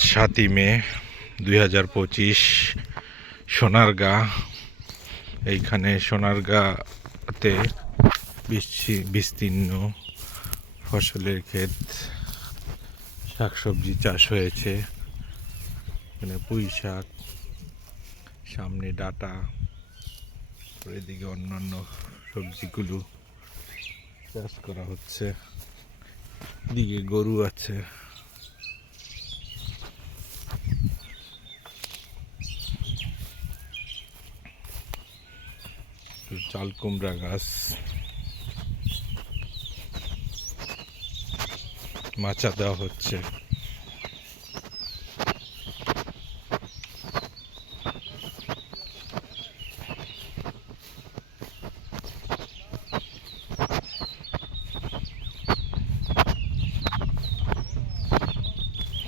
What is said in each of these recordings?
7ই মে 2025 সোনারগাঁ। এইখানে সোনারগাঁতে বিস্তীর্ণ ফসলের ক্ষেত, শাকসবজি চাষ হয়েছে। এখানে পুঁই শাক, সামনে ডাঁটা, এদিকে অন্যান্য সবজিগুলো চাষ করা হচ্ছে। এদিকে গরু আছে। চাল কুমড়া গাছ, মাচা দেওয়া হচ্ছে।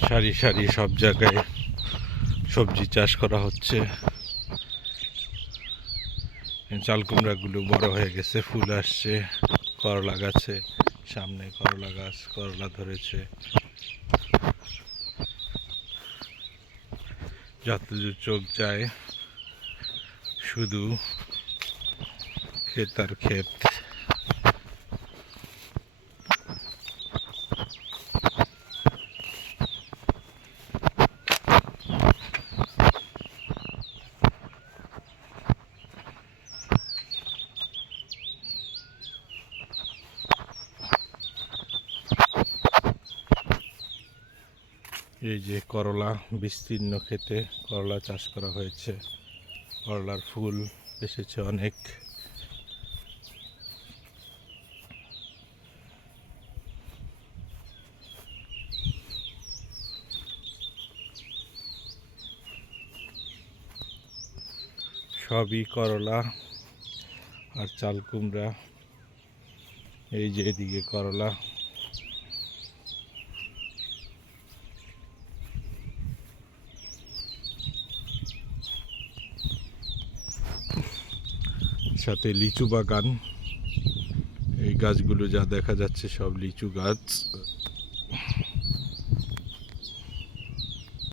সারি সারি সব জায়গায় সবজি চাষ করা হচ্ছে। চাল কুমড়াগুলো বড় হয়ে গেছে, ফুল আসছে। করলা গাছে, সামনে করলা গাছ, করলা ধরেছে। যতদূর চোখ যায় শুধু ক্ষেত আর ক্ষেত। এই যে করলা, বিস্তীর্ণ ক্ষেতে করলা চাষ করা হয়েছে। করলার ফুল এসেছে অনেক। সবই করলা আর চাল কুমড়া। এই যে এদিকে করলা, সাথে লিচু বাগান। এই গাছগুলো যা দেখা যাচ্ছে সব লিচু গাছ।